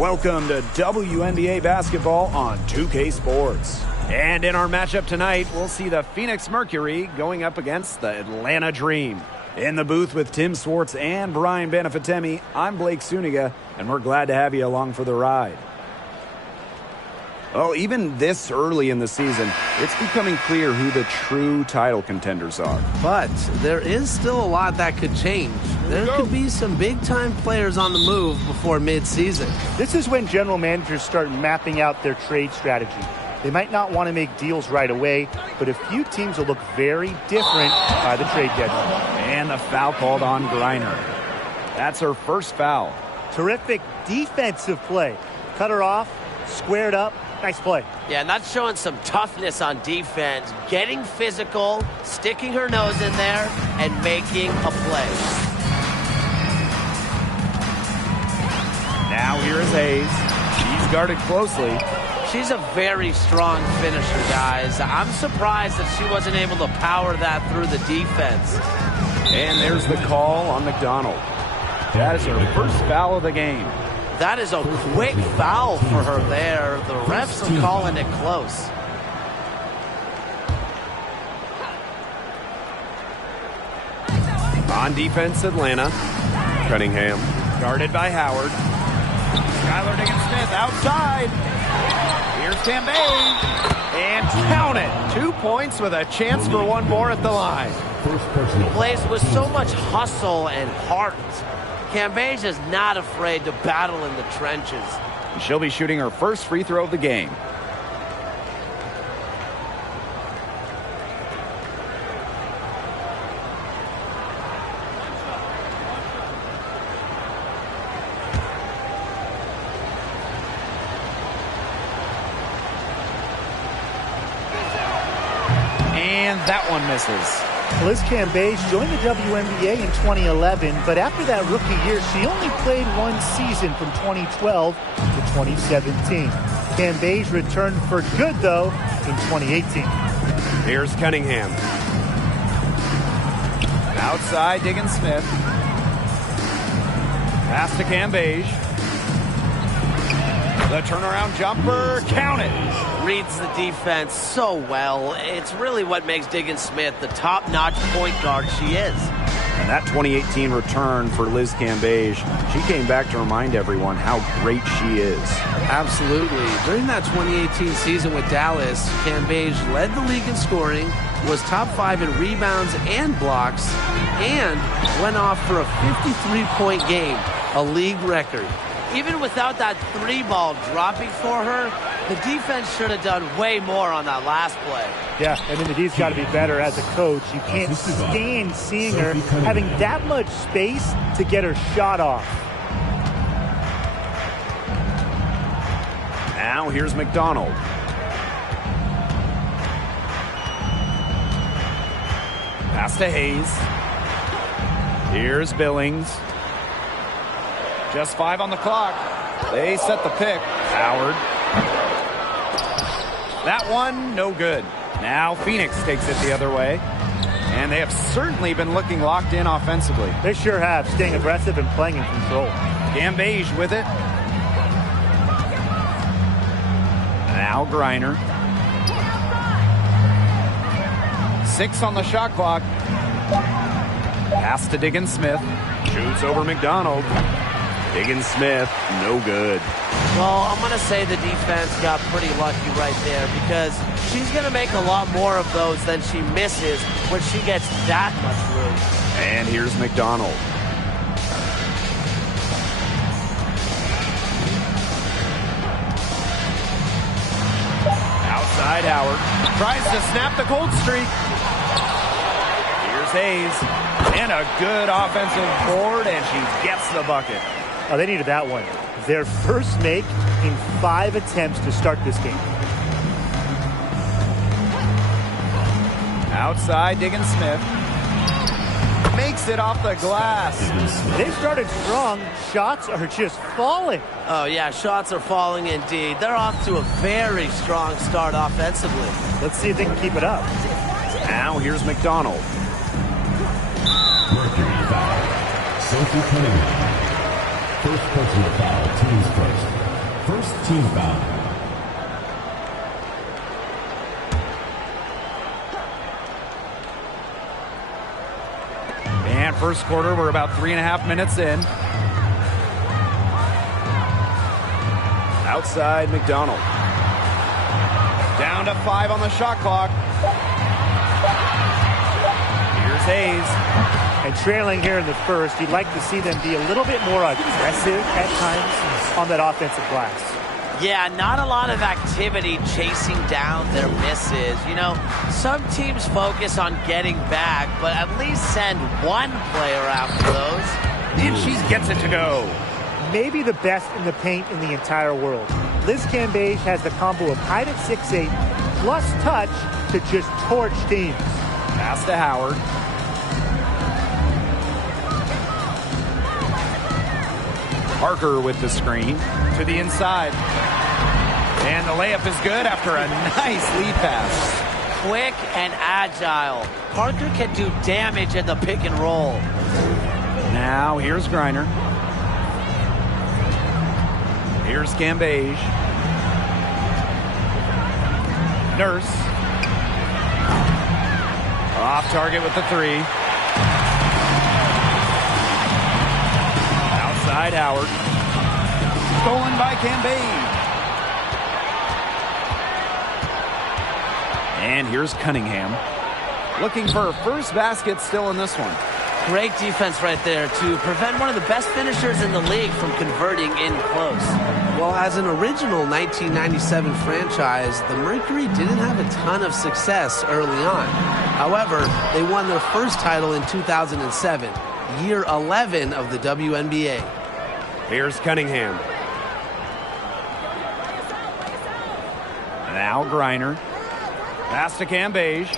Welcome to WNBA basketball on 2K Sports. And in our matchup tonight, we'll see the Phoenix Mercury going up against the Atlanta Dream. In the booth with Tim Swartz and Brian Benefitemi, I'm Blake Suniga, and we're glad to have you along for the ride. Well, even this early in the season, it's becoming clear who the true title contenders are. But there is still a lot that could change. There could be some big-time players on the move before mid-season. This is when general managers start mapping out their trade strategy. They might not want to make deals right away, but a few teams will look very different by the trade deadline. And the foul called on Griner. That's her first foul. Terrific defensive play. Cut her off, squared up. Nice play. Yeah, not showing some toughness on defense. Getting physical, sticking her nose in there, and making a play. Now here is Hayes. She's guarded closely. She's a very strong finisher, guys. I'm surprised that she wasn't able to power that through the defense. And there's the call on McDonald. That is her first foul of the game. That is a quick foul for her there. The refs are calling it close. On defense, Atlanta. Cunningham. Guarded by Howard. Skylar Diggins-Smith outside. Here's Cambage. And count it. 2 points with a chance for one more at the line. Plays with so much hustle and heart. Cambage is not afraid to battle in the trenches. She'll be shooting her first free throw of the game. And that one misses. Liz Cambage joined the WNBA in 2011, but after that rookie year, she only played one season from 2012 to 2017. Cambage returned for good, though, in 2018. Here's Cunningham. Outside, Diggins-Smith. Pass to Cambage. The turnaround jumper, count it. Reads the defense so well. It's really what makes Diggins-Smith the top-notch point guard she is. And that 2018 return for Liz Cambage, she came back to remind everyone how great she is. Absolutely. During that 2018 season with Dallas, Cambage led the league in scoring, was top 5 in rebounds and blocks, and went off for a 53-point game, a league record. Even without that three ball dropping for her, the defense should have done way more on that last play. Yeah, I mean, the D's got to be better as a coach. You can't stand seeing her having that much space to get her shot off. Now here's McDonald. Pass to Hayes. Here's Billings. Just 5 on the clock. They set the pick. Howard. That one, no good. Now Phoenix takes it the other way. And they have certainly been looking locked in offensively. They sure have, staying aggressive and playing in control. Cambage with it. Now Griner. 6 on the shot clock. Pass to Diggins-Smith. Shoots over McDonald. Diggins-Smith, no good. Well, I'm going to say the defense got pretty lucky right there because she's going to make a lot more of those than she misses when she gets that much room. And here's McDonald. Outside Howard. Tries to snap the cold streak. Here's Hayes. And a good offensive board, and she gets the bucket. Oh, they needed that one. Their first make in 5 attempts to start this game. Outside, Diggins-Smith. Makes it off the glass. They've started strong. Shots are just falling. Oh, yeah, shots are falling indeed. They're off to a very strong start offensively. Let's see if they can keep it up. Now here's McDonald. Mercury foul. Sophie Cunningham. First personal foul, team's first. First team foul. And first quarter, we're about 3.5 minutes in. Outside McDonald. Down to 5 on the shot clock. Here's Hayes. And trailing here in the first, you'd like to see them be a little bit more aggressive at times on that offensive glass. Yeah, not a lot of activity chasing down their misses. You know, some teams focus on getting back, but at least send one player after those. And she gets it to go. Maybe the best in the paint in the entire world. Liz Cambage has the combo of height at 6'8", plus touch to just torch teams. Pass to Howard. Parker with the screen to the inside. And the layup is good after a nice lead pass. Quick and agile. Parker can do damage in the pick and roll. Now here's Griner. Here's Cambage. Nurse. Off target with the 3. Outside Howard. Stolen by Cambage. And here's Cunningham. Looking for a first basket still in this one. Great defense right there to prevent one of the best finishers in the league from converting in close. Well, as an original 1997 franchise, the Mercury didn't have a ton of success early on. However, they won their first title in 2007, year 11 of the WNBA. Here's Cunningham. Now Griner. Pass to Cambage.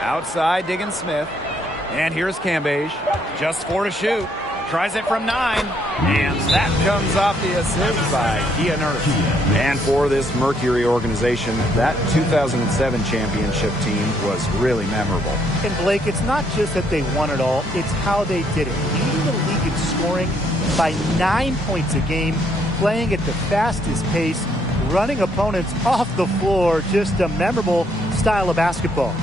Outside, Diggin Smith. And here's Cambage. Just 4 to shoot. Tries it from 9. And that comes off the assist by Kia Nurse. And for this Mercury organization, that 2007 championship team was really memorable. And Blake, it's not just that they won it all, it's how they did it. Leading the league in scoring by 9 points a game, playing at the fastest pace, running opponents off the floor. Just a memorable style of basketball.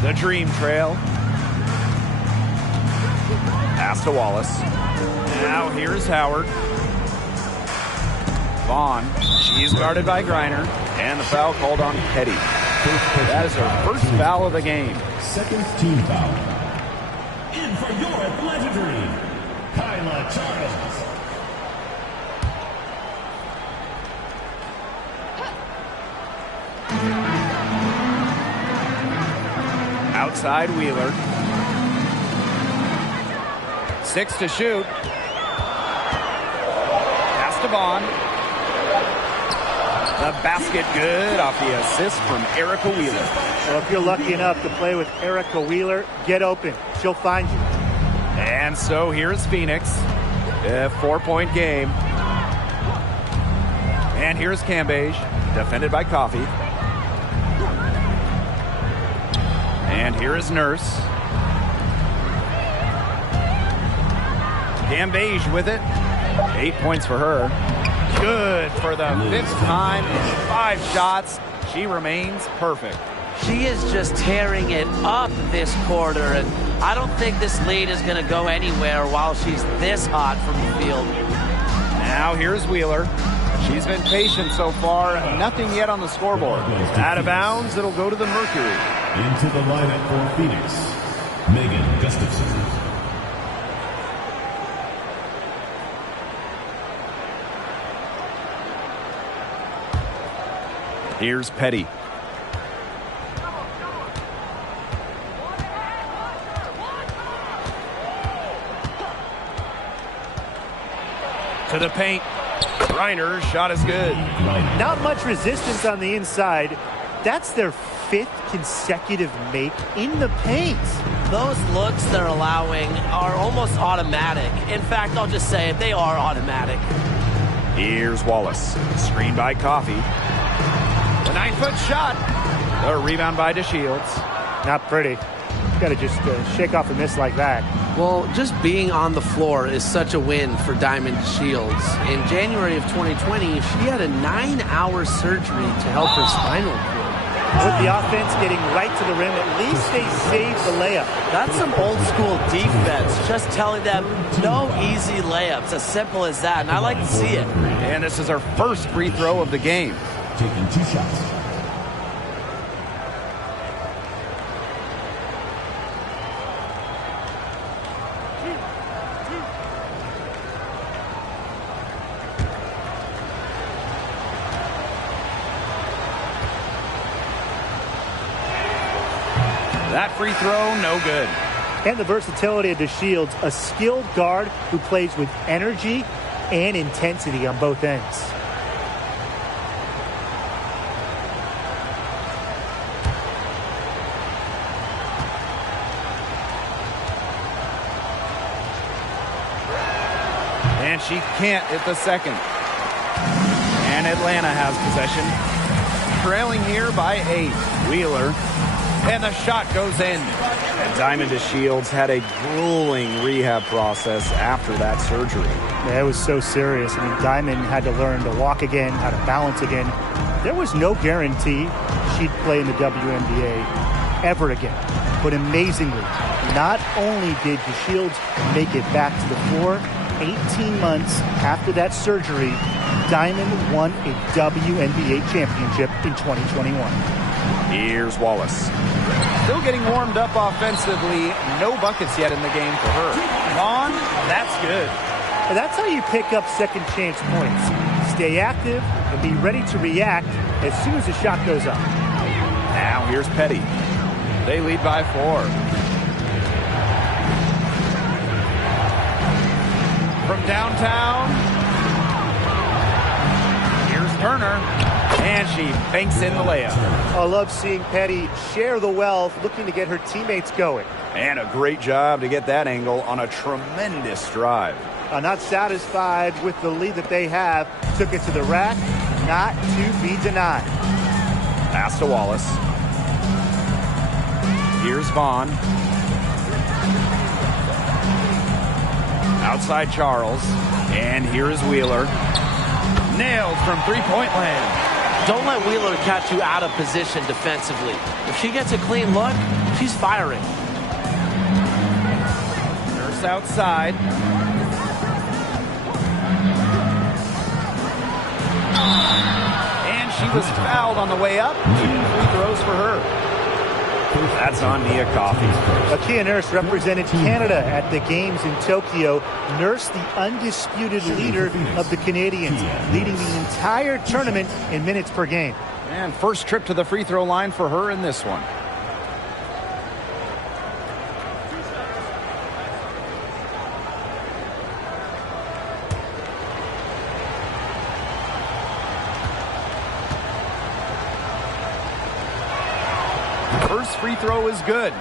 The Dream Trail. Pass to Wallace. Now here's Howard. Vaughn. She's guarded by Griner. And the foul called on Petty. That is her first foul of the game. Second team foul. In for your legendary, Kyla Charles. Outside Wheeler. 6 to shoot. Pass to Vaughn. The basket good off the assist from Erica Wheeler. Well, if you're lucky enough to play with Erica Wheeler, get open. She'll find you. And so here's Phoenix. A 4-point game. And here's Cambage, defended by Coffey. And here is Nurse. Cambage with it. 8 points for her. Good for the 5th time in 5 shots. She remains perfect. She is just tearing it up this quarter, and I don't think this lead is going to go anywhere while she's this hot from the field. Now here's Wheeler. She's been patient so far. Nothing yet on the scoreboard. Out of bounds, it'll go to the Mercury. Into the lineup for Phoenix, Megan Gustafson. Here's Petty. To the paint. Reiner's shot is good. Not much resistance on the inside. That's their 5th consecutive make in the paint. Those looks they're allowing are almost automatic. In fact, I'll just say it, they are automatic. Here's Wallace. Screen by Coffey. The 9-foot shot. A rebound by DeShields. Not pretty. Got to just shake off a miss like that. Well, just being on the floor is such a win for Diamond Shields. In January of 2020, she had a 9-hour surgery to help her spinal cord. With the offense getting right to the rim, at least they saved the layup. That's some old school defense, just telling them no easy layups, as simple as that, and I like to see it. And this is her first free throw of the game. Taking 2 shots. That free throw, no good. And the versatility of DeShields, a skilled guard who plays with energy and intensity on both ends. And she can't hit the second. And Atlanta has possession. Trailing here by 8. Wheeler. And the shot goes in. And Diamond DeShields had a grueling rehab process after that surgery. Yeah, it was so serious. I mean, Diamond had to learn to walk again, how to balance again. There was no guarantee she'd play in the WNBA ever again. But amazingly, not only did DeShields make it back to the floor, 18 months after that surgery, Diamond won a WNBA championship in 2021. Here's Wallace. Still getting warmed up offensively. No buckets yet in the game for her. Vaughn, that's good. And that's how you pick up second chance points. Stay active and be ready to react as soon as the shot goes up. Now here's Petty. They lead by 4. From downtown, here's Turner, and she banks in the layup. I love seeing Petty share the wealth, looking to get her teammates going. And a great job to get that angle on a tremendous drive. Not satisfied with the lead that they have, took it to the rack, not to be denied. Pass to Wallace. Here's Vaughn. Outside Charles. And here's Wheeler. Nailed from three-point land. Don't let Wheeler catch you out of position defensively. If she gets a clean look, she's firing. Nurse outside. And she was fouled on the way up. 2 free throws for her. That's on Nia Coffey. Akia Nurse represented Canada at the games in Tokyo. Nurse, the undisputed leader of the Canadians, leading the entire tournament in minutes per game. And first trip to the free throw line for her in this one. First free throw is good.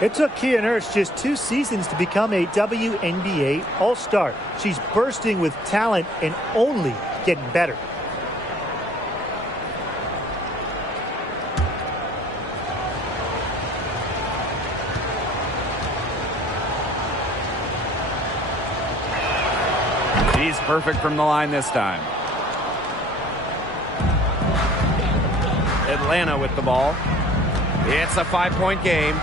It took Kia Nurse just 2 seasons to become a WNBA All-Star. She's bursting with talent and only getting better. He's perfect from the line this time. Atlanta with the ball. It's a 5-point game.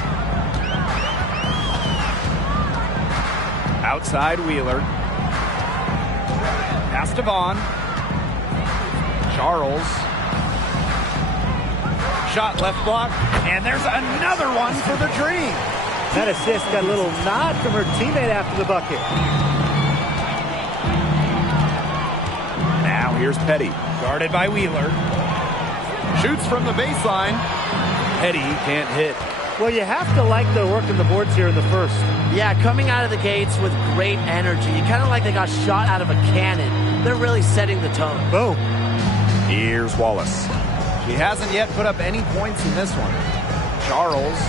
Outside Wheeler. Pass to Vaughn. Charles. Shot left block. And there's another one for the Dream. That assist got a little nod from her teammate after the bucket. Now here's Petty. Guarded by Wheeler. Shoots from the baseline. Petty can't hit. Well, you have to like the work on the boards here in the first. Yeah, coming out of the gates with great energy. Kind of like they got shot out of a cannon. They're really setting the tone. Boom. Here's Wallace. He hasn't yet put up any points in this one. Charles.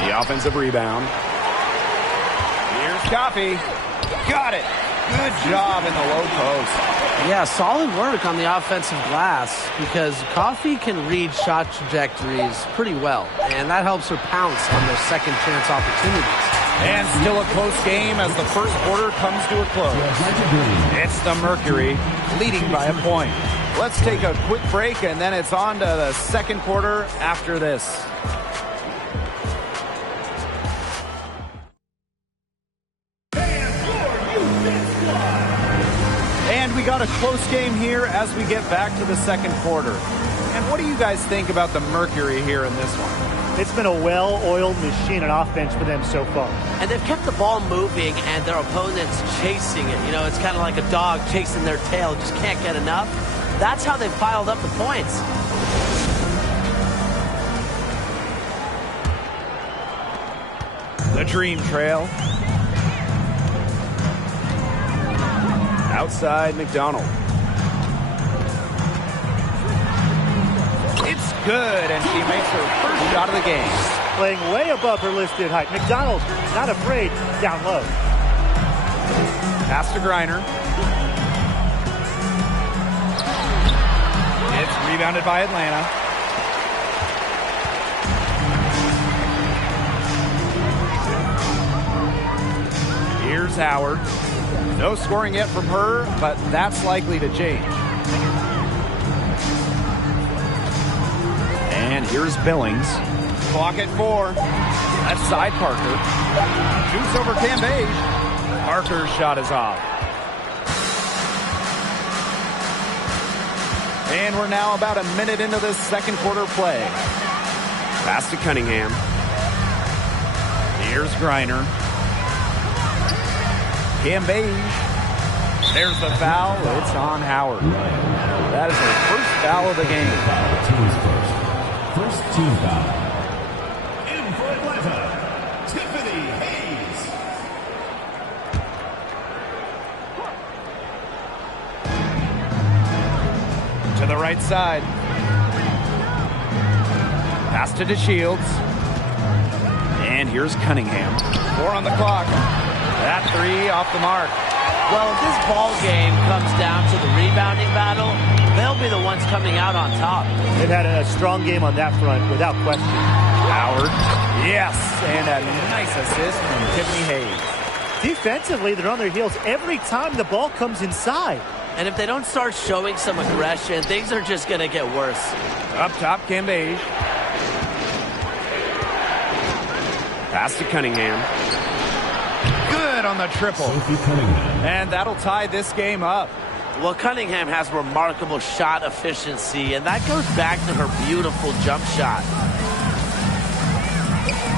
The offensive rebound. Here's Coffey. Got it. Good job in the low post. Yeah, solid work on the offensive glass because Coffey can read shot trajectories pretty well, and that helps her pounce on their second chance opportunities. And still a close game as the first quarter comes to a close. It's the Mercury leading by a point. Let's take a quick break, and then it's on to the second quarter after this. And we got a close game here as we get back to the second quarter. And what do you guys think about the Mercury here in this one? It's been a well-oiled machine on offense for them so far. And they've kept the ball moving and their opponents chasing it. You know, it's kind of like a dog chasing their tail, just can't get enough. That's how they've piled up the points. The Dream Trail. Outside McDonald. It's good, and she makes her first shot of the game. Playing way above her listed height. McDonald not afraid down low. Pass to Griner. It's rebounded by Atlanta. Here's Howard. No scoring yet from her, but that's likely to change. And here's Billings. Clock at 4. Left side Parker. Shoots over Cambage. Parker's shot is off. And we're now about a minute into this second quarter play. Pass to Cunningham. Here's Griner. Cambage. There's the foul. It's on Howard. That is her first foul of the game. Team's first team foul. In for Atlanta, Tiffany Hayes. To the right side. Pass to DeShields. And here's Cunningham. 4 on the clock. That 3 off the mark. Well, if this ball game comes down to the rebounding battle, they'll be the ones coming out on top. They've had a strong game on that front, without question. Howard. Yes, and a nice assist from Tiffany Hayes. Defensively, they're on their heels every time the ball comes inside. And if they don't start showing some aggression, things are just going to get worse. Up top, Cambage. Pass to Cunningham. Good on the triple. And that'll tie this game up. Well, Cunningham has remarkable shot efficiency, and that goes back to her beautiful jump shot.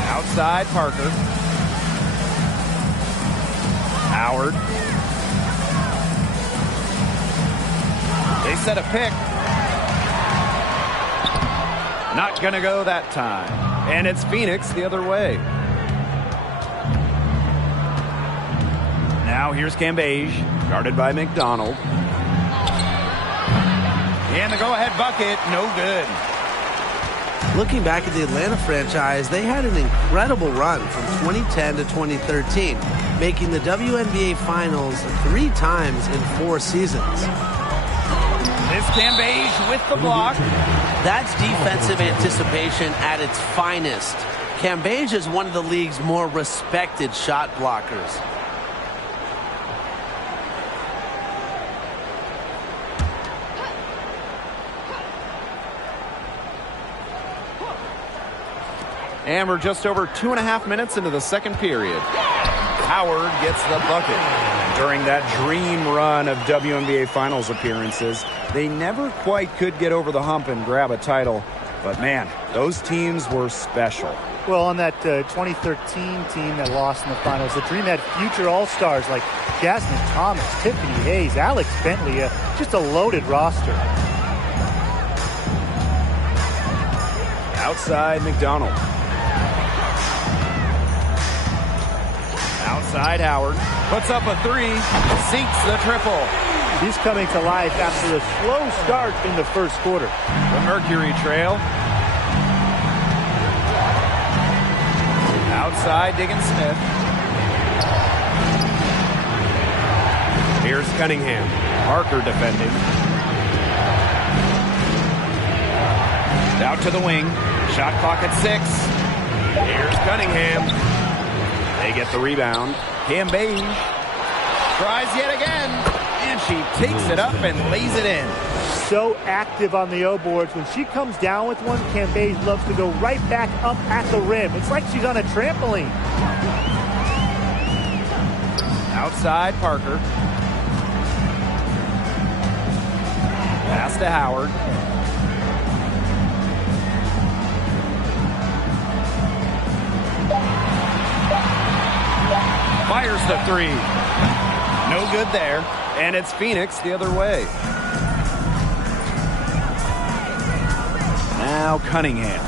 Outside, Parker. Howard. They set a pick. Not going to go that time. And it's Phoenix the other way. Now here's Cambage, guarded by McDonald. And the go-ahead bucket, no good. Looking back at the Atlanta franchise, they had an incredible run from 2010 to 2013, making the WNBA Finals 3 times in 4 seasons. This Cambage with the block. That's defensive anticipation at its finest. Cambage is one of the league's more respected shot blockers. And we're just over 2.5 minutes into the second period. Howard gets the bucket. During that dream run of WNBA Finals appearances, they never quite could get over the hump and grab a title. But man, those teams were special. Well, on that 2013 team that lost in the finals, the Dream had future All-Stars like Jasmine Thomas, Tiffany Hayes, Alex Bentley, just a loaded roster. Outside McDonald. Outside Howard. Puts up a three. Sinks the triple. He's coming to life after a slow start in the first quarter. The Mercury trail. Outside Diggins-Smith. Here's Cunningham. Parker defending. Out to the wing. Shot clock at 6. Here's Cunningham. They get the rebound. Cambage tries yet again. And she takes it up and lays it in. So active on the O-boards. When she comes down with one, Cambage loves to go right back up at the rim. It's like she's on a trampoline. Outside Parker. Pass to Howard. Fires the three. No good there. And it's Phoenix the other way. Now Cunningham.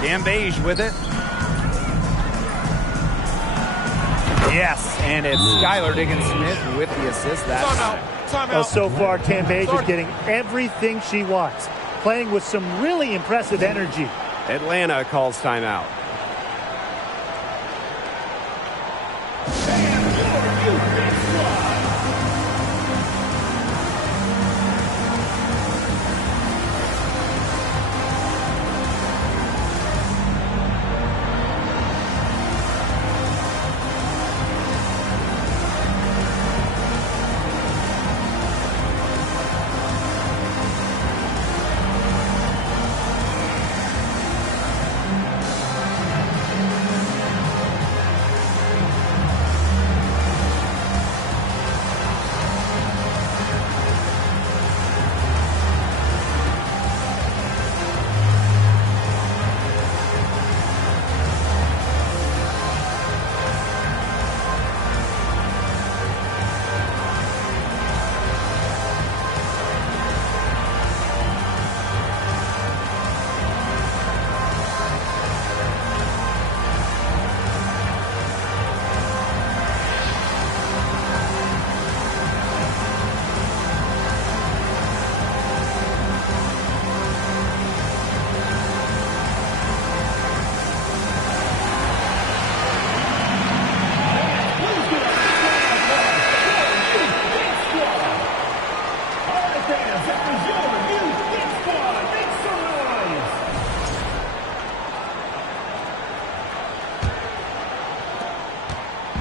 Cambage with it. Yes, and it's Skylar Diggins-Smith with the assist that time. Well, so far, Cambage is getting everything she wants, playing with some really impressive energy. Atlanta calls timeout.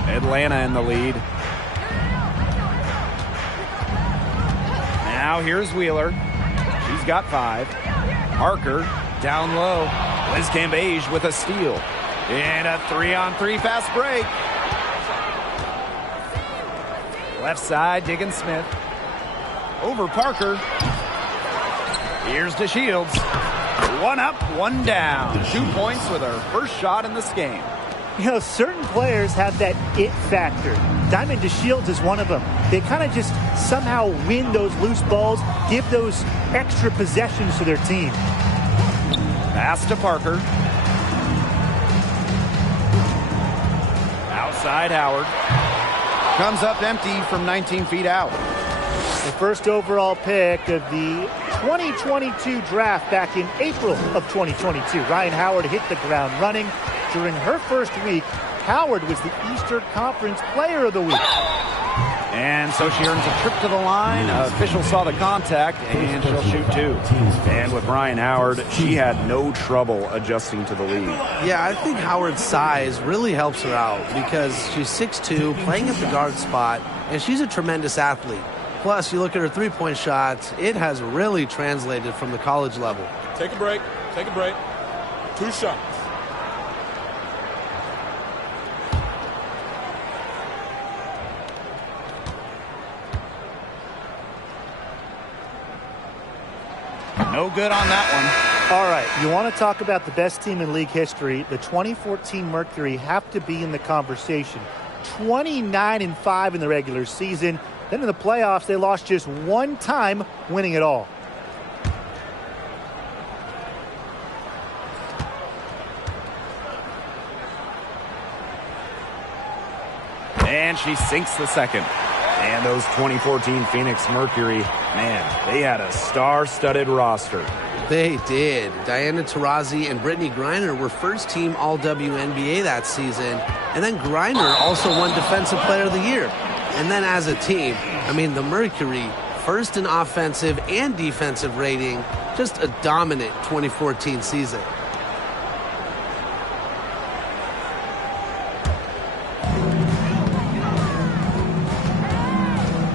Atlanta in the lead. Now here's Wheeler. She's got 5. Parker down low. Liz Cambage with a steal. And a 3-on-3 fast break. Left side, Diggins-Smith. Over Parker. Here's DeShields. 1 up, 1 down. 2 points with her first shot in this game. You know, certain players have that it factor. Diamond DeShields is one of them. They kind of just somehow win those loose balls, give those extra possessions to their team. Pass to Parker. Outside Howard. Comes up empty from 19 feet out. The first overall pick of the 2022 draft back in April of 2022. Ryan Howard hit the ground running. During her first week, Howard was the Eastern Conference Player of the Week. And so she earns a trip to the line. Official saw the contact, and she'll shoot 2. And with Ryan Howard, she had no trouble adjusting to the lead. Yeah, I think Howard's size really helps her out because she's 6'2", playing at the guard spot, and she's a tremendous athlete. Plus, you look at her three-point shots, it has really translated from the college level. Take a break. Take a break. 2 shots. No good on that one. All right, you want to talk about the best team in league history. The 2014 Mercury have to be in the conversation. 29-5 in the regular season. Then in the playoffs, they lost just one time, winning it all. And she sinks the second. And those 2014 Phoenix Mercury, man, they had a star-studded roster. They did. Diana Taurasi and Brittany Griner were first-team All-WNBA that season. And then Griner also won Defensive Player of the Year. And then as a team, I mean, the Mercury, first in offensive and defensive rating, just a dominant 2014 season.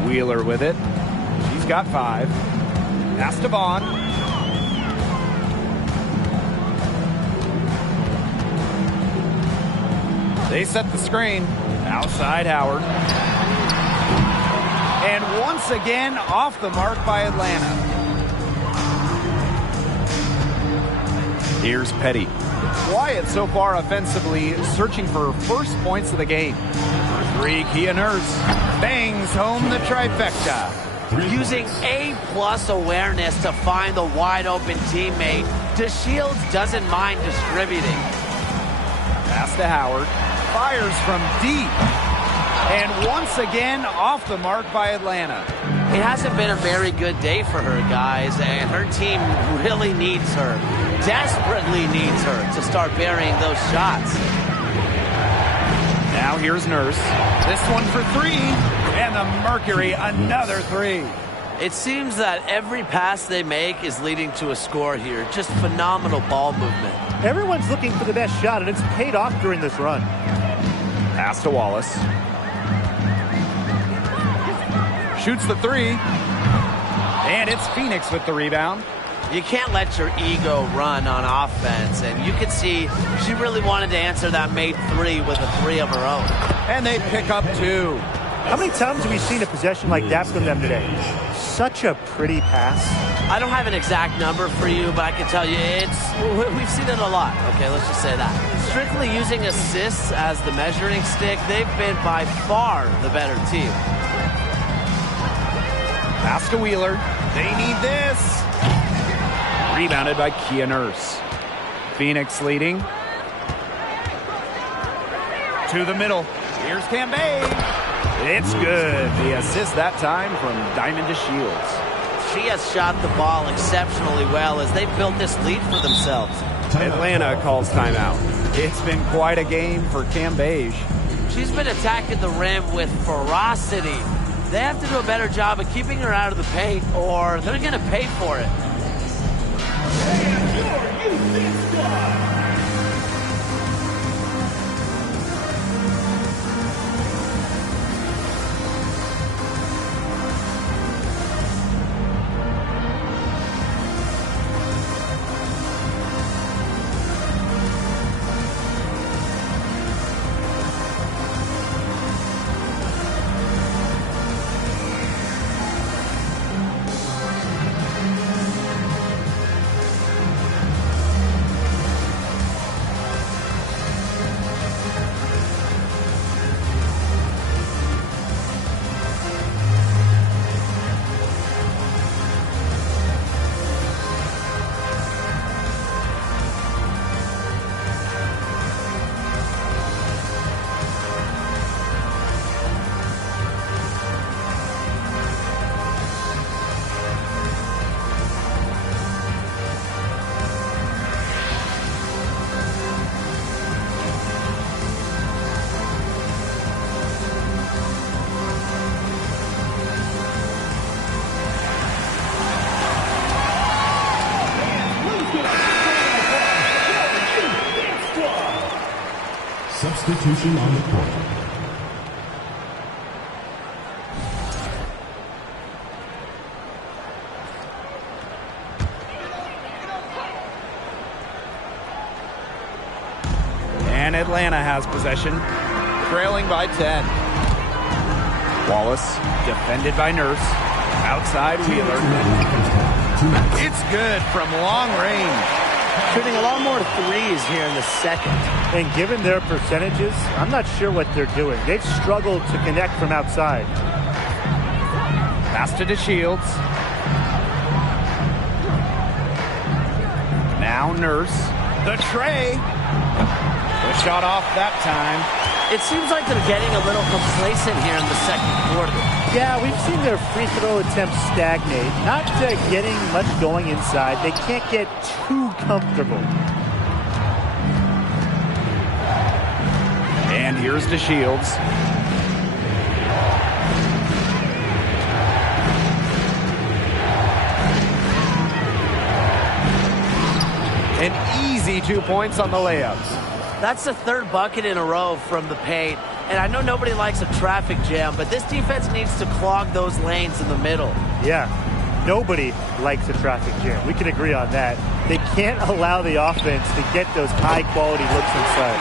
Wheeler with it. She's got 5. Pass to Vaughn. They set the screen. Outside Howard. And once again, off the mark by Atlanta. Here's Petty. Quiet so far offensively, searching for first points of the game. For 3, Kia Nurse bangs home the trifecta. Using A+ awareness to find the wide-open teammate, DeShields doesn't mind distributing. Pass to Howard. Fires from deep. And once again, off the mark by Atlanta. It hasn't been a very good day for her, guys, and her team really needs her, desperately needs her to start burying those shots. Now here's Nurse. This one for 3. And the Mercury, another 3. It seems that every pass they make is leading to a score here. Just phenomenal ball movement. Everyone's looking for the best shot, and it's paid off during this run. Pass to Wallace. Shoots the 3. And it's Phoenix with the rebound. You can't let your ego run on offense, and you can see she really wanted to answer that made 3 with a 3 of her own. And they pick up 2. How many times have we seen a possession like that from them today? Such a pretty pass. I don't have an exact number for you, but I can tell you we've seen it a lot. Okay, let's just say that. Strictly using assists as the measuring stick, they've been by far the better team. Pass to Wheeler. They need this. Rebounded by Kia Nurse. Phoenix leading. To the middle. Here's Cambage. It's good. The assist that time from Diamond DeShields. She has shot the ball exceptionally well as they built this lead for themselves. Atlanta calls timeout. It's been quite a game for Cambage. She's been attacking the rim with ferocity. They have to do a better job of keeping her out of the paint, or they're going to pay for it. Substitution on the court. And Atlanta has possession, trailing by 10. Wallace, defended by Nurse. Outside Wheeler. It's good from long range. Shooting a lot more threes here in the second. And given their percentages, I'm not sure what they're doing. They've struggled to connect from outside. Pass to DeShields. Now Nurse. The tray. The shot off that time. It seems like they're getting a little complacent here in the second quarter. Yeah, we've seen their free throw attempts stagnate. Not getting much going inside. They can't get too comfortable. And here's DeShields. An easy 2 points on the layups. That's the third bucket in a row from the paint. And I know nobody likes a traffic jam, but this defense needs to clog those lanes in the middle. Yeah, nobody likes a traffic jam. We can agree on that. They can't allow the offense to get those high-quality looks inside.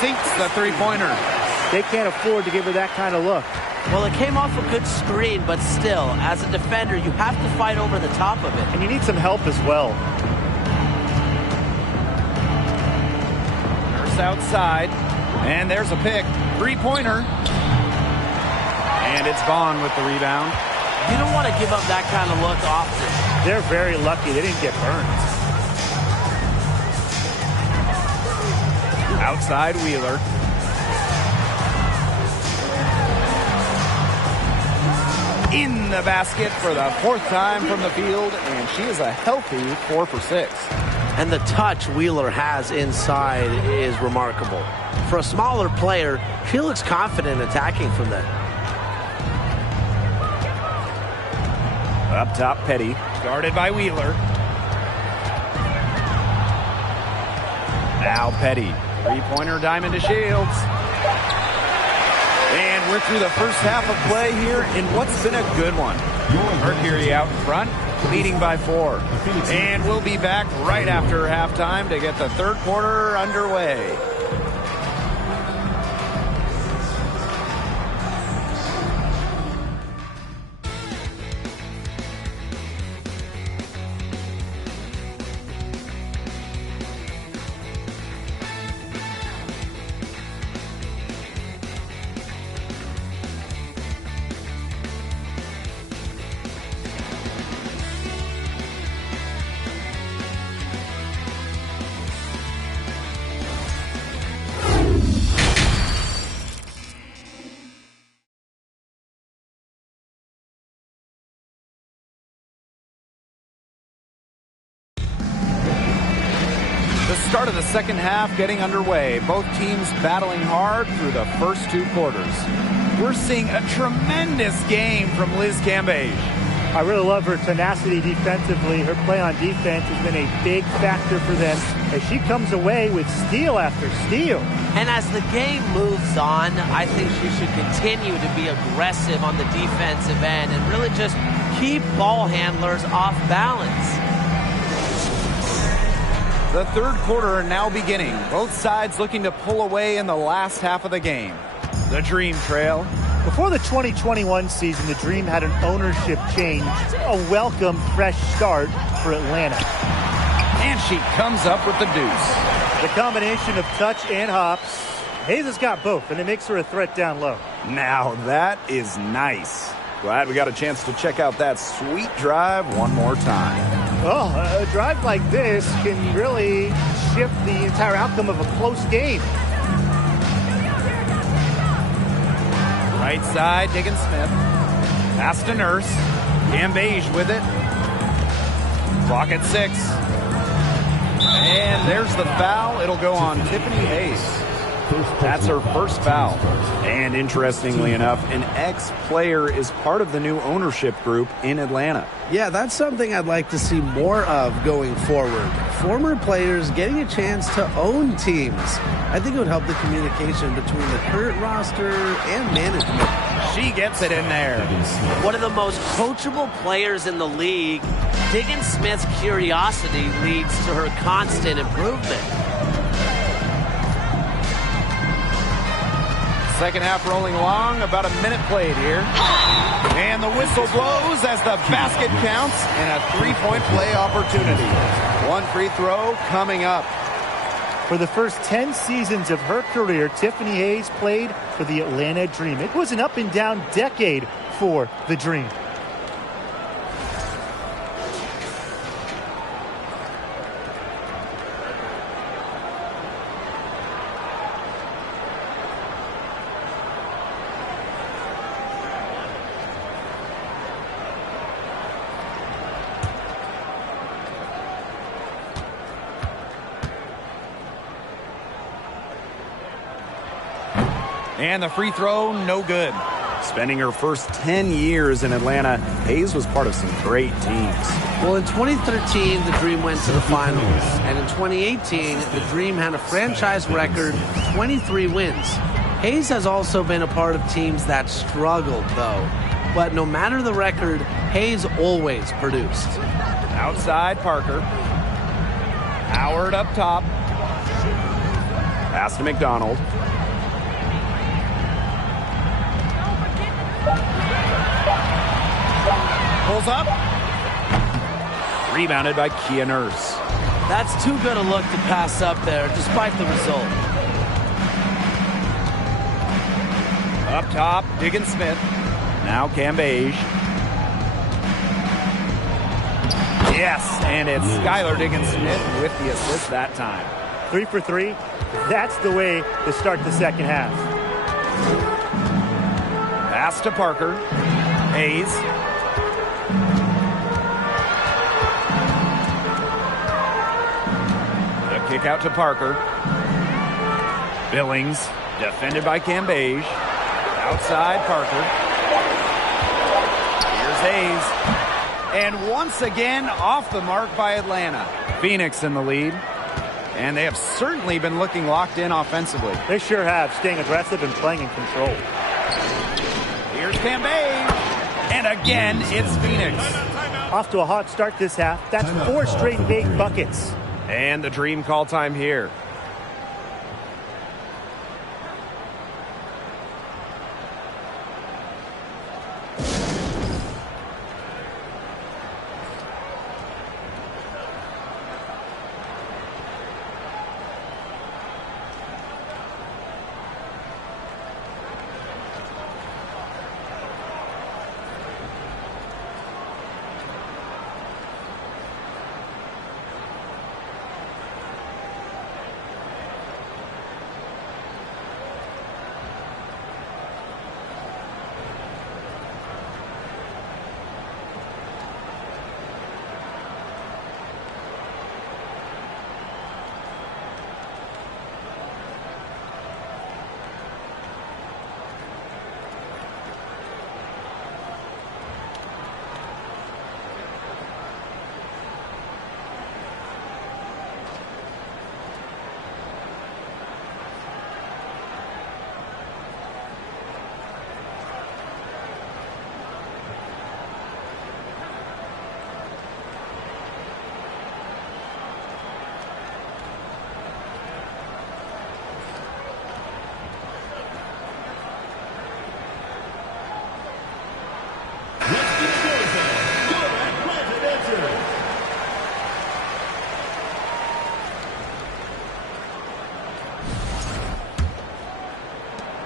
Sinks the three-pointer. They can't afford to give her that kind of look. Well, it came off a good screen, but still, as a defender, you have to fight over the top of it. And you need some help as well. Nurse outside. And there's a pick. Three-pointer. And it's Vaughn with the rebound. You don't want to give up that kind of look often. They're very lucky they didn't get burned. Outside Wheeler. In the basket for the fourth time from the field, and she is a healthy 4 for 6. And the touch Wheeler has inside is remarkable. For a smaller player, she looks confident attacking from there. Up top, Petty. Guarded by Wheeler. Now Petty. Three-pointer diamond to Shields. And we're through the first half of play here in what's been a good one. Mercury out in front, leading by 4. And we'll be back right after halftime to get the third quarter underway. Start of the second half getting underway. Both teams battling hard through the first 2 quarters. We're seeing a tremendous game from Liz Cambage. I really love her tenacity defensively. Her play on defense has been a big factor for them as she comes away with steal after steal. And as the game moves on, I think she should continue to be aggressive on the defensive end and really just keep ball handlers off balance. The third quarter now beginning. Both sides looking to pull away in the last half of the game. The Dream trail. Before the 2021 season, the Dream had an ownership change. A welcome fresh start for Atlanta. And she comes up with the deuce. The combination of touch and hops. Hayes has got both, and it makes her a threat down low. Now that is nice. Glad we got a chance to check out that sweet drive one more time. Oh, a drive like this can really shift the entire outcome of a close game. Right side, Diggins Smith. Pass to Nurse. Cambage with it. Clock at 6. And there's the foul. It'll go on Tiffany Hayes. That's her first foul. And interestingly enough, an ex-player is part of the new ownership group in Atlanta. Yeah, that's something I'd like to see more of going forward. Former players getting a chance to own teams. I think it would help the communication between the current roster and management. She gets it in there. One of the most coachable players in the league, Diggins Smith's curiosity leads to her constant improvement. Second half rolling along, about a minute played here. And the whistle blows as the basket counts and a three-point play opportunity. One free throw coming up. For the first 10 seasons of her career, Tiffany Hayes played for the Atlanta Dream. It was an up-and-down decade for the Dream. And the free throw, no good. Spending her first 10 years in Atlanta, Hayes was part of some great teams. Well, in 2013, the Dream went to the finals. And in 2018, the Dream had a franchise record 23 wins. Hayes has also been a part of teams that struggled, though. But no matter the record, Hayes always produced. Outside, Parker. Howard up top. Pass to McDonald. Pulls up. Rebounded by Kia Nurse. That's too good a look to pass up there, despite the result. Up top, Diggins Smith. Now Cambage. Yes, and it's Skylar Diggins Smith with the assist that time. 3 for 3. That's the way to start the second half. Pass to Parker. Hayes. The kick out to Parker. Billings, defended by Cambage. Outside, Parker. Here's Hayes. And once again, off the mark by Atlanta. Phoenix in the lead. And they have certainly been looking locked in offensively. They sure have, staying aggressive and playing in control. Here's Cambage. And again, it's Phoenix. Off to a hot start this half. That's 4 straight big buckets. And the Dream call time here.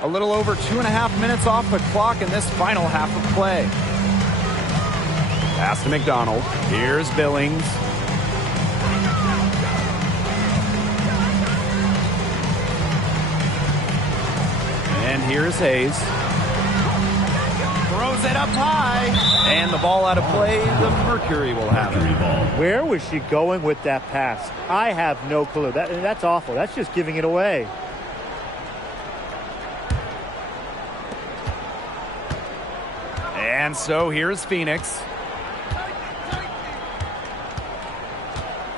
A little over 2.5 minutes off the clock in this final half of play. Pass to McDonald. Here's Billings. And here's Hayes. Throws it up high. And the ball out of play. The Mercury will have it. Where was she going with that pass? I have no clue. That's awful. That's just giving it away. And so here's Phoenix.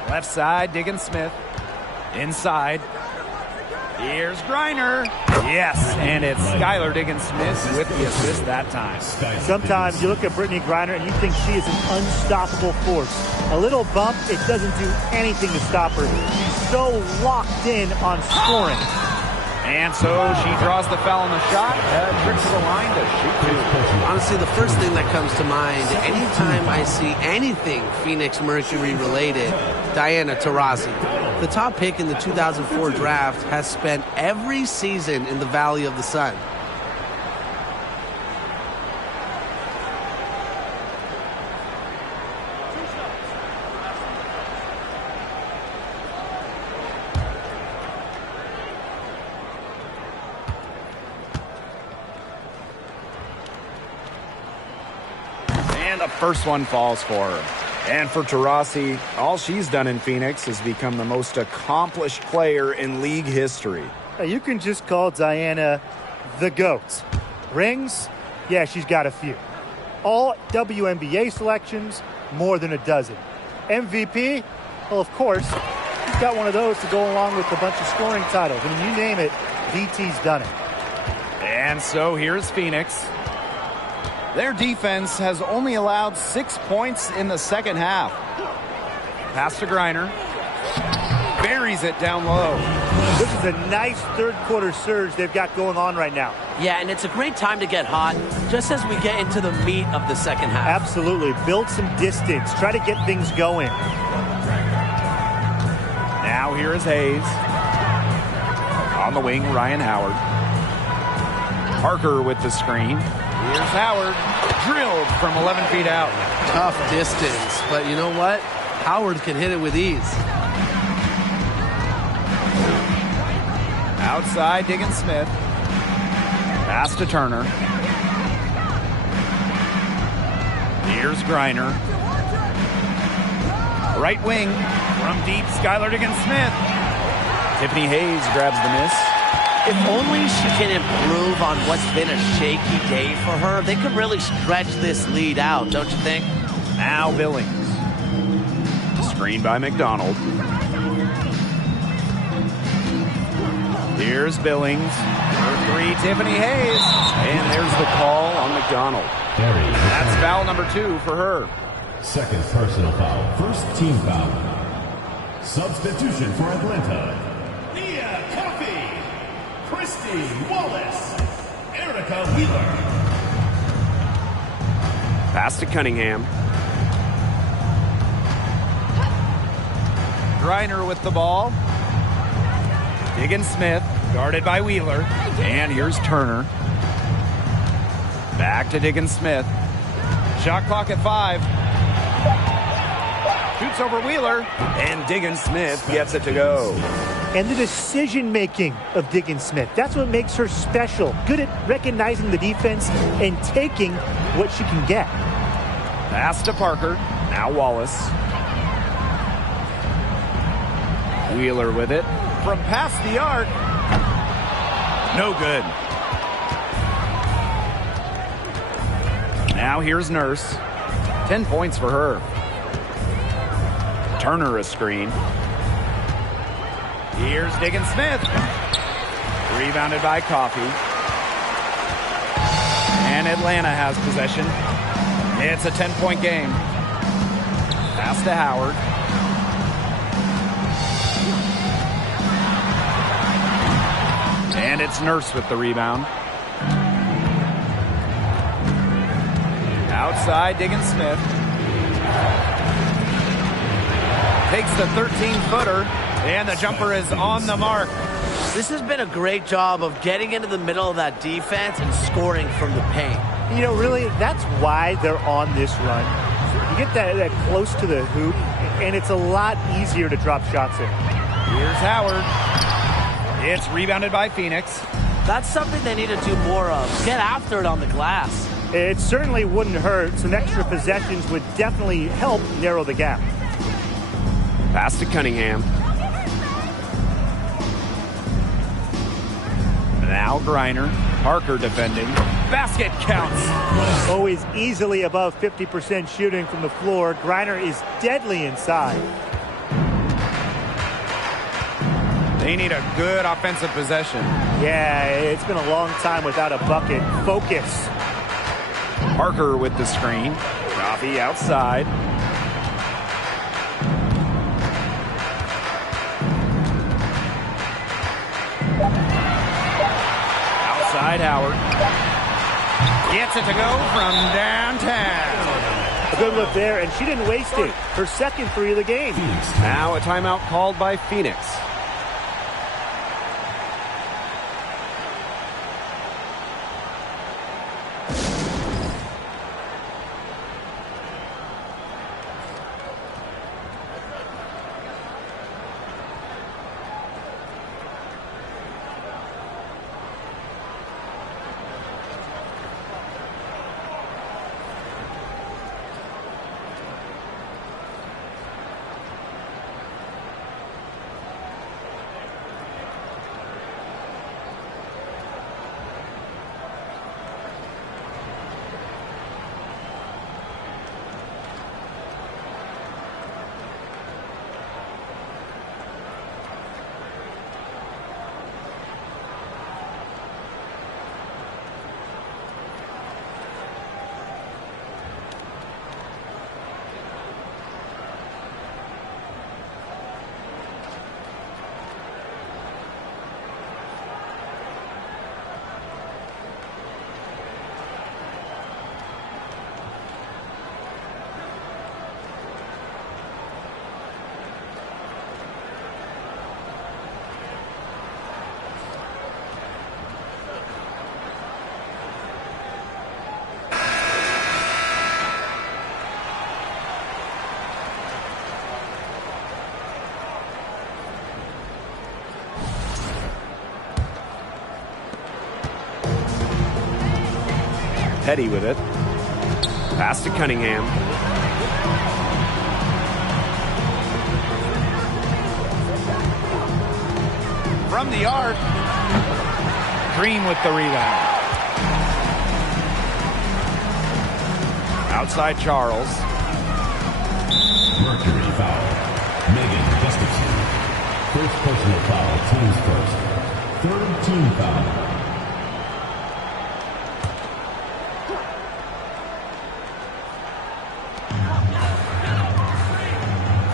Left side, Diggins Smith. Inside. Here's Griner. Yes, and it's Skylar Diggins Smith with the assist that time. Sometimes you look at Brittany Griner and you think she is an unstoppable force. A little bump, it doesn't do anything to stop her. She's so locked in on scoring. And so she draws the foul on the shot. Tricks to the line to shoot two. Honestly, the first thing that comes to mind anytime I see anything Phoenix Mercury related, Diana Taurasi. The top pick in the 2004 draft has spent every season in the Valley of the Sun. And the first one falls for her. And for Taurasi, all she's done in Phoenix is become the most accomplished player in league history. You can just call Diana the GOAT. Rings? Yeah, she's got a few. All WNBA selections? More than a dozen. MVP? Well, of course. She's got one of those to go along with a bunch of scoring titles. I mean, you name it, DT's done it. And so here's Phoenix. Their defense has only allowed 6 points in the second half. Pass to Griner. Buries it down low. This is a nice third-quarter surge they've got going on right now. Yeah, and it's a great time to get hot, just as we get into the meat of the second half. Absolutely. Build some distance. Try to get things going. Now here is Hayes. On the wing, Ryan Howard. Parker with the screen. Here's Howard, drilled from 11 feet out. Tough distance, but you know what? Howard can hit it with ease. Outside, Diggins Smith. Pass to Turner. Here's Griner. Right wing, from deep, Skylar Diggins Smith. Tiffany Hayes grabs the miss. If only she can improve on what's been a shaky day for her, they could really stretch this lead out, don't you think? Now Billings. Screen by McDonald. Here's Billings. For three, Tiffany Hayes. And there's the call on McDonald. That's foul number 2 for her. Second personal foul. First team foul. Substitution for Atlanta. Nia Coffey. Christy Wallace. Erica Wheeler. Pass to Cunningham. Griner with the ball. Diggins Smith, guarded by Wheeler. And here's Turner. Back to Diggins Smith. Shot clock at 5. Shoots over Wheeler. And Diggins Smith gets it to go. And the decision-making of Diggins Smith. That's what makes her special. Good at recognizing the defense and taking what she can get. Pass to Parker. Now Wallace. Wheeler with it. From past the arc. No good. Now here's Nurse. 10 points for her. Turner a screen. Here's Diggins Smith. Rebounded by Coffey. And Atlanta has possession. It's a 10-point game. Pass to Howard. And it's Nurse with the rebound. Outside, Diggins Smith. Takes the 13-footer, and the jumper is on the mark. This has been a great job of getting into the middle of that defense and scoring from the paint. You know, really, that's why they're on this run. You get that close to the hoop, and it's a lot easier to drop shots in. Here's Howard. It's rebounded by Phoenix. That's something they need to do more of. Get after it on the glass. It certainly wouldn't hurt. Some extra possessions would definitely help narrow the gap. Pass to Cunningham. Now Griner. Parker defending. Basket counts. Always easily above 50% shooting from the floor. Griner is deadly inside. They need a good offensive possession. Yeah, it's been a long time without a bucket. Focus. Parker with the screen. Coffey outside. Outside Howard. Gets it to go from downtown. A good look there, and she didn't waste it. Her second three of the game. Now a timeout called by Phoenix. Petty with it. Pass to Cunningham. From the arc. Green with the rebound. Outside Charles. Mercury foul. Megan Gustafson. First personal foul, team's first. Third team foul.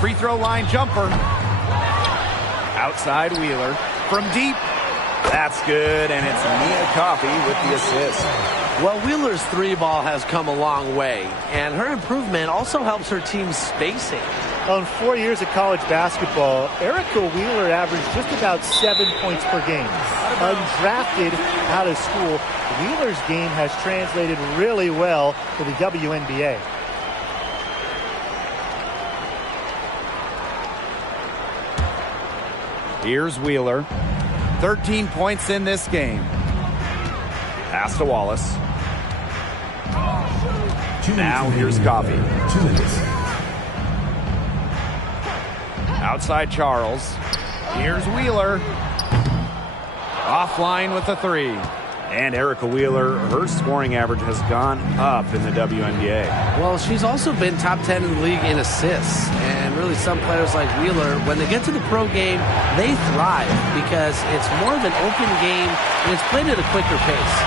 Free throw line jumper. Outside Wheeler. From deep. That's good, and it's Mia Coffey with the assist. Well, Wheeler's three ball has come a long way, and her improvement also helps her team's spacing. In 4 years of college basketball, Erica Wheeler averaged just about 7 points per game. Undrafted out of school, Wheeler's game has translated really well to the WNBA. Here's Wheeler. 13 points in this game. Pass to Wallace. Now here's Coffey. 2 minutes. Outside Charles. Here's Wheeler. Offline with the three. And Erica Wheeler, her scoring average has gone up in the WNBA. Well, she's also been top 10 in the league in assists. And really some players like Wheeler, when they get to the pro game, they thrive because it's more of an open game and it's played at a quicker pace.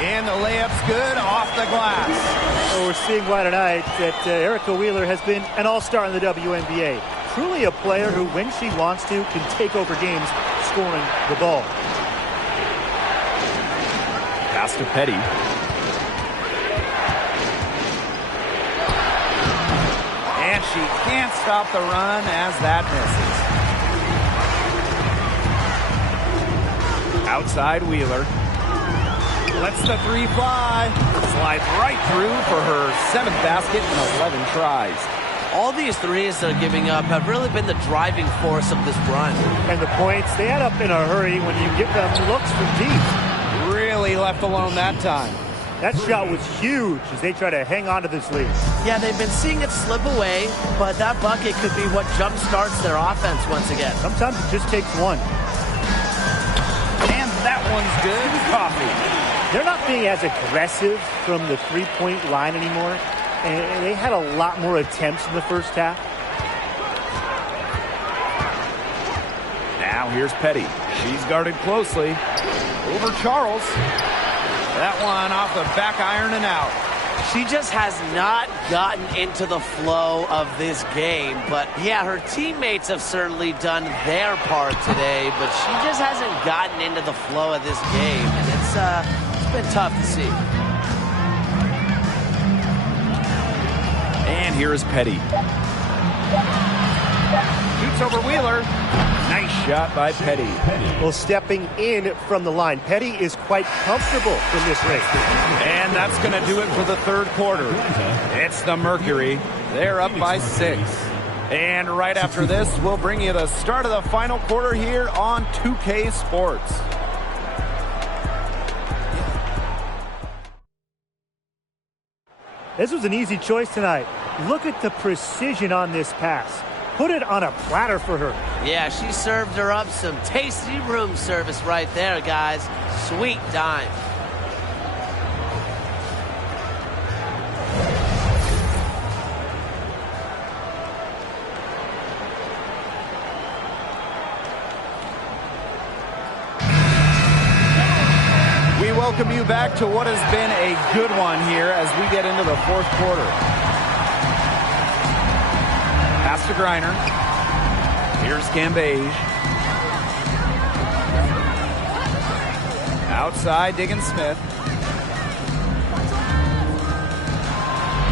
And the layup's good off the glass. Well, we're seeing why tonight that Erica Wheeler has been an all-star in the WNBA. Truly a player who, when she wants to, can take over games scoring the ball. Pass to Petty. And she can't stop the run as that misses. Outside Wheeler. Lets the three fly. Slides right through for her 7th basket in 11 tries. All these threes they're giving up have really been the driving force of this run. And the points, they add up in a hurry when you get them looks from deep. Really left alone that time. That shot was huge as they try to hang on to this lead. Yeah, they've been seeing it slip away, but that bucket could be what jump starts their offense once again. Sometimes it just takes one. And that one's good. Coffey. They're not being as aggressive from the three-point line anymore. And they had a lot more attempts in the first half. Now here's Petty. She's guarded closely. Over Charles. That one off the back iron and out. She just has not gotten into the flow of this game. But, yeah, her teammates have certainly done their part today, but she just hasn't gotten into the flow of this game. And it's been tough to see. And here's Petty. Shoots over Wheeler. Nice shot by Petty. Well, stepping in from the line, Petty is quite comfortable in this race. And that's going to do it for the third quarter. It's the Mercury. They're up by 6. And right after this, we'll bring you the start of the final quarter here on 2K Sports. This was an easy choice tonight. Look at the precision on this pass. Put it on a platter for her. Yeah, she served her up some tasty room service right there, guys. Sweet dime. We welcome you back to what has been a good one here as we get into the fourth quarter. Pass to Griner. Here's Cambage. Outside, Diggins Smith.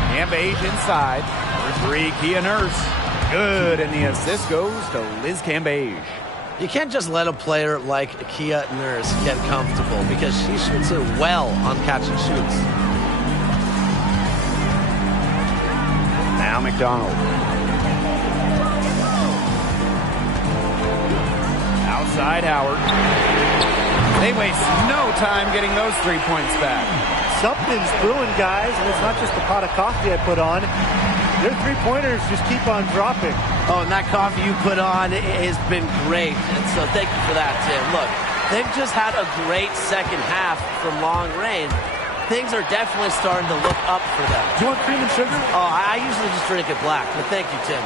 Cambage inside. For 3, Kia Nurse. Good, and the assist goes to Liz Cambage. You can't just let a player like Kia Nurse get comfortable because she shoots it well on catch and shoots. Now McDonald. Outside Howard. They waste no time getting those 3 points back. Something's brewing, guys, and it's not just the pot of coffee I put on. Their three-pointers just keep on dropping. Oh, and that coffee you put on has been great. And so thank you for that, Tim. Look, they've just had a great second half from long range. Things are definitely starting to look up for them. Do you want cream and sugar? Oh, I usually just drink it black, but thank you, Tim.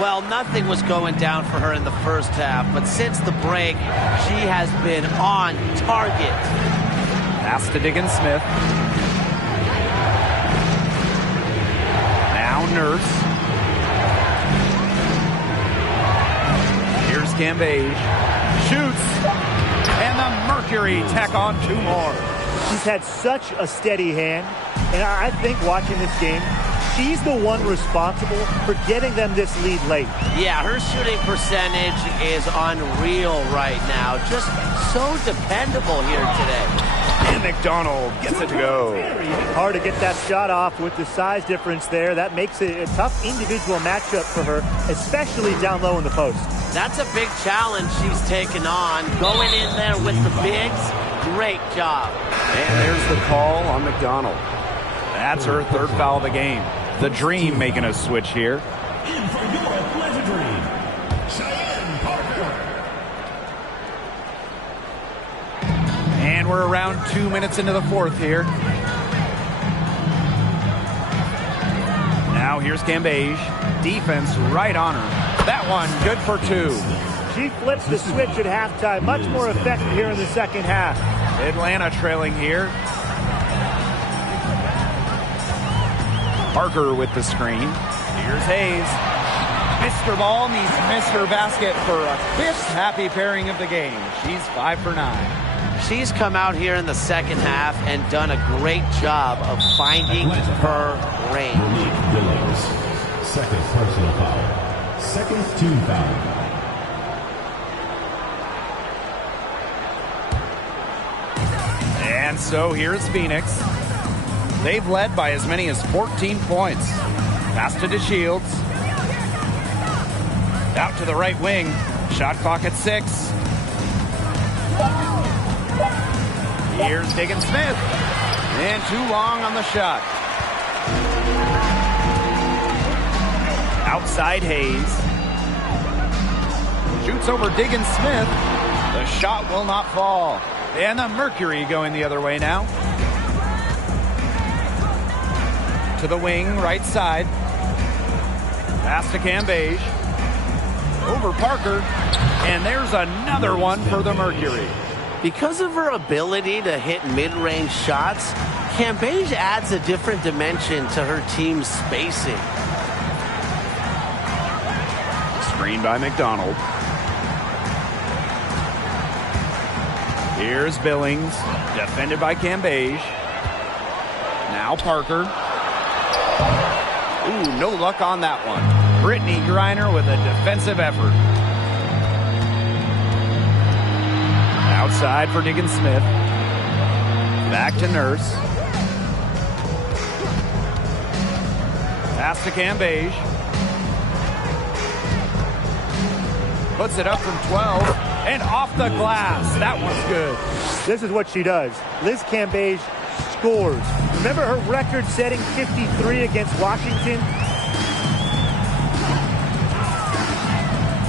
Well, nothing was going down for her in the first half, but since the break, she has been on target. Pass to Diggins Smith. Now Nurse. Here's Cambage. Shoots. And the Mercury tack on 2 more. She's had such a steady hand, and I think watching this game, she's the one responsible for getting them this lead late. Yeah, her shooting percentage is unreal right now. Just so dependable here today. And McDonald gets it to go. Hard to get that shot off with the size difference there. That makes it a tough individual matchup for her, especially down low in the post. That's a big challenge she's taken on. Going in there with the bigs, great job. And there's the call on McDonald. That's her 3rd foul of the game. The Dream making a switch here. In for your Atlanta Dream, Cheyenne Parker. And we're around 2 minutes into the 4th here. Now here's Cambage. Defense right on her. That one good for 2. She flips the switch at halftime. Much more effective here in the second half. Atlanta trailing here. Parker with the screen. Here's Hayes. Mr. Ball needs Mr. Basket for a 5th happy pairing of the game. She's 5 for 9. She's come out here in the second half and done a great job of finding her range. Monique Billings, 2nd personal foul. 2nd team foul. And so here's Phoenix. They've led by as many as 14 points. Pass to DeShields. Out to the right wing. Shot clock at 6. Here's Diggins Smith. And too long on the shot. Outside Hayes. Shoots over Diggins Smith. The shot will not fall. And the Mercury going the other way now. To the wing, right side. Pass to Cambage. Over Parker. And there's another one for the Mercury. Because of her ability to hit mid-range shots, Cambage adds a different dimension to her team's spacing. Screen by McDonald. Here's Billings, defended by Cambage. Now Parker. Ooh, no luck on that one. Brittany Griner with a defensive effort. Outside for Diggins Smith. Back to Nurse. Pass to Cambage. Puts it up from 12 and off the glass. That one's good. This is what she does. Liz Cambage scores. Remember her record-setting 53 against Washington?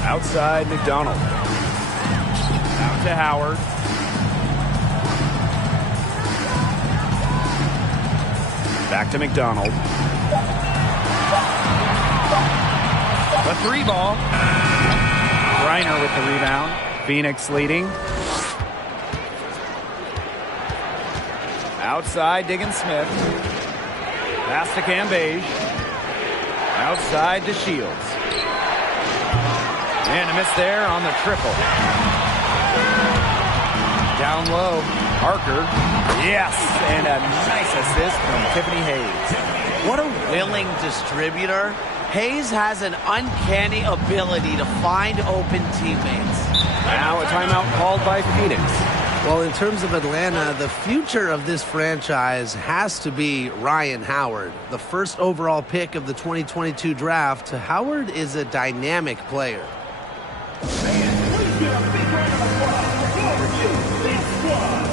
Outside McDonald. Out to Howard. Back to McDonald. The 3 ball. Griner with the rebound. Phoenix leading. Outside Diggins Smith. Pass to Cambage. Outside to Shields. And a miss there on the triple. Down low. Parker. Yes, and a nice assist from Tiffany Hayes. What a willing distributor. Hayes has an uncanny ability to find open teammates. Now a timeout called by Phoenix. Well, in terms of Atlanta, the future of this franchise has to be Ryan Howard, the first overall pick of the 2022 draft. Howard is a dynamic player. Please give a big round of applause for this squad.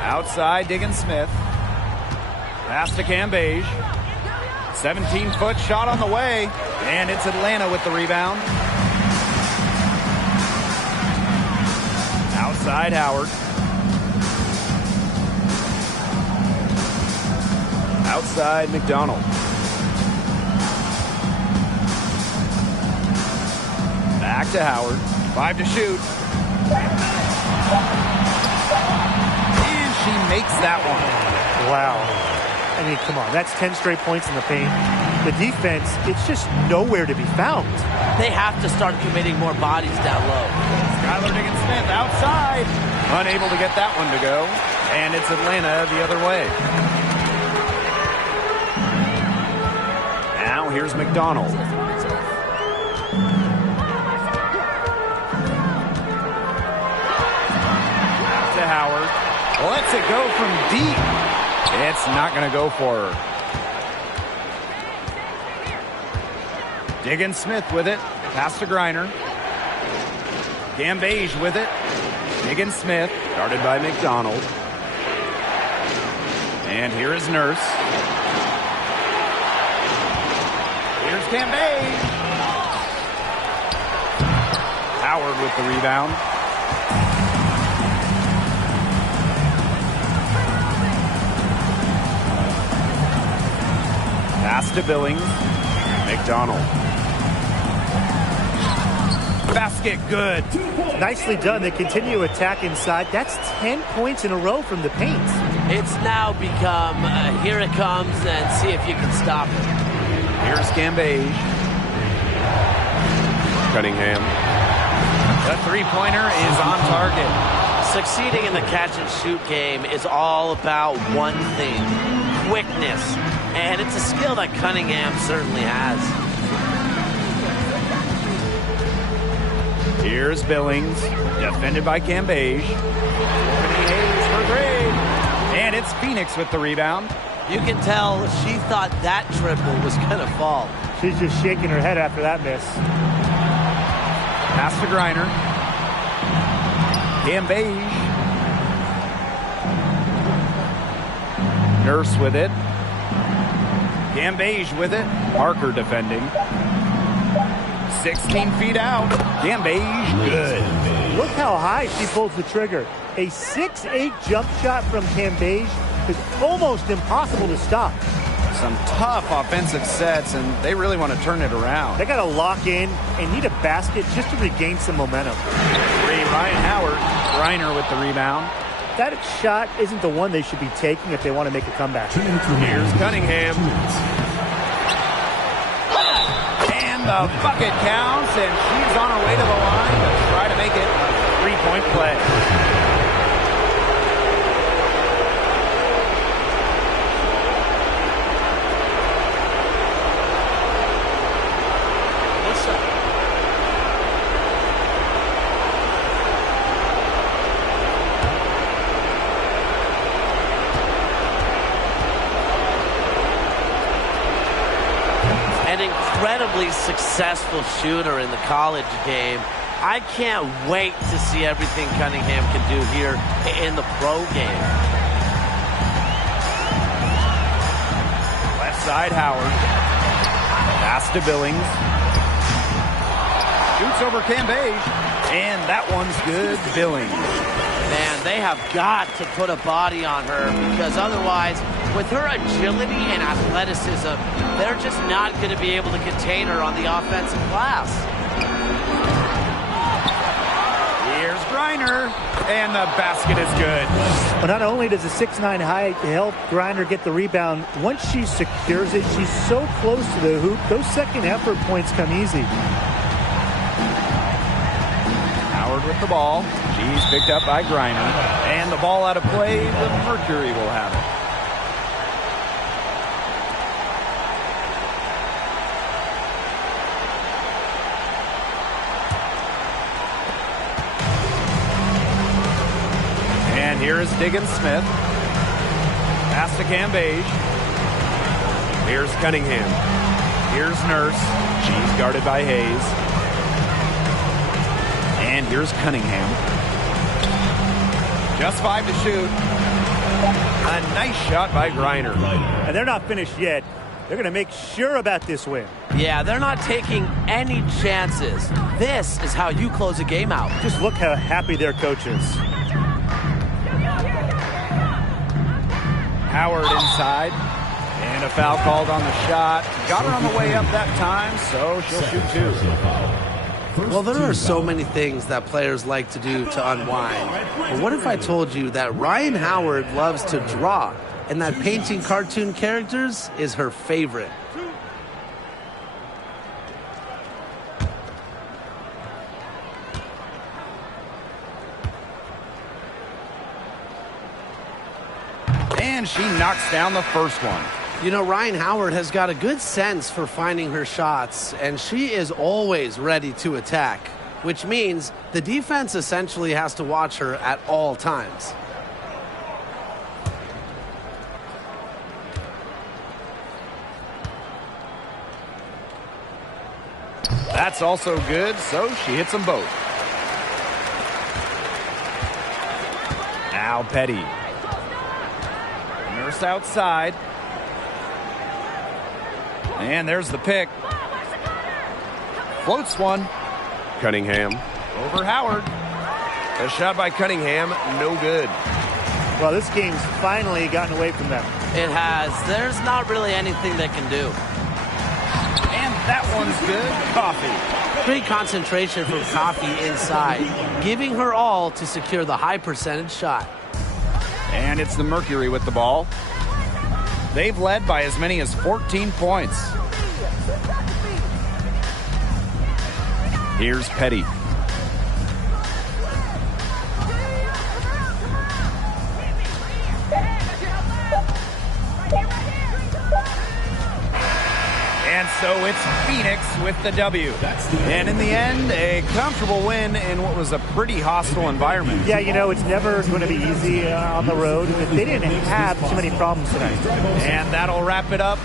Outside, Diggins Smith. Pass to Cambage. 17-foot shot on the way. And it's Atlanta with the rebound. Outside, Howard. Outside, McDonald. Back to Howard. 5 to shoot. And she makes that one. Wow. I mean, come on. That's 10 straight points in the paint. The defense, it's just nowhere to be found. They have to start committing more bodies down low. Skylar Diggins Smith outside. Unable to get that one to go. And it's Atlanta the other way. Now here's McDonald. Out to Howard. Lets it go from deep. It's not going to go for her. Diggins Smith with it. Pass to Griner. Cambage with it. Diggins Smith, guarded by McDonald. And here is Nurse. Here's Cambage. Howard with the rebound. to Billings. McDonald. Basket good. Nicely done. They continue to attack inside. That's 10 points in a row from the paint. It's now become, here it comes, and see if you can stop it. Here's Cambage. Cunningham. The three-pointer is on target. Succeeding in the catch-and-shoot game is all about one thing: quickness. And it's a skill that Cunningham certainly has. Here's Billings, defended by Cambage. Hayes for three. And it's Phoenix with the rebound. You can tell she thought that triple was going to fall. She's just shaking her head after that miss. Pass to Griner. Cambage. Nurse with it. Cambage with it. Parker defending. 16 feet out. Cambage good. Look how high she pulls the trigger. A 6'8" jump shot from Cambage is almost impossible to stop. Some tough offensive sets, and they really want to turn it around. They got to lock in and need a basket just to regain some momentum. Ryan Howard. Griner with the rebound. That shot isn't the one they should be taking if they want to make a comeback. Here's Cunningham. And the bucket counts, and she's on her way to the line to try to make it a three-point play. Incredibly successful shooter in the college game. I can't wait to see everything Cunningham can do here in the pro game. Left side, Howard. Pass to Billings. Shoots over Cambage. And that one's good. Billings. Man, they have got to put a body on her, because otherwise, with her agility and athleticism, they're just not going to be able to contain her on the offensive glass. Here's Griner, and the basket is good. But not only does a 6'9" height help Griner get the rebound, once she secures it, she's so close to the hoop, those second effort points come easy. Howard with the ball. She's picked up by Griner. And the ball out of play, the Mercury will have it. And here is Diggins Smith. Pass to Cambage. Here's Cunningham. Here's Nurse. She's guarded by Hayes. And here's Cunningham. Just 5 to shoot. A nice shot by Griner. And they're not finished yet. They're going to make sure about this win. Yeah, they're not taking any chances. This is how you close a game out. Just look how happy their coach is. Howard inside. And a foul called on the shot. Got her on the way up that time, so she'll shoot two. Well, there are so many things that players like to do to unwind. But what if I told you that Ryan Howard loves to draw and that painting cartoon characters is her favorite? And she knocks down the first one. You know, Ryan Howard has got a good sense for finding her shots, and she is always ready to attack, which means the defense essentially has to watch her at all times. That's also good, so she hits them both. Now Petty. Nurse outside. And there's the pick. Floats one. Cunningham. Over Howard. A shot by Cunningham, no good. Well, this game's finally gotten away from them. It has. There's not really anything they can do. That one's good. Coffee. Great concentration from Coffee inside, giving her all to secure the high percentage shot. And it's the Mercury with the ball. They've led by as many as 14 points. Here's Petty. And so it's Phoenix with the W. And in the end, a comfortable win in what was a pretty hostile environment. Yeah, you know, it's never going to be easy on the road. They didn't have too many problems tonight. And that'll wrap it up